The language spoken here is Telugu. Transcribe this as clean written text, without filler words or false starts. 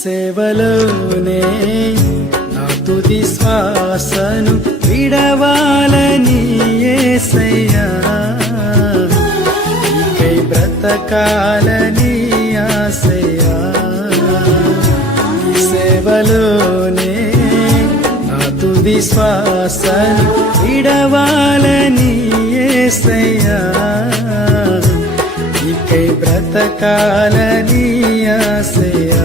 సేవలోనే నా తుది శ్వాసను విడవాలని యేసయ్యా, నీకై బ్రతకాలని ఆశయ్యా. సేవలోనే నా తుది శ్వాసను విడవాలని యేసయ్యా, నీకై బ్రతకాలని ఆశయ్యా.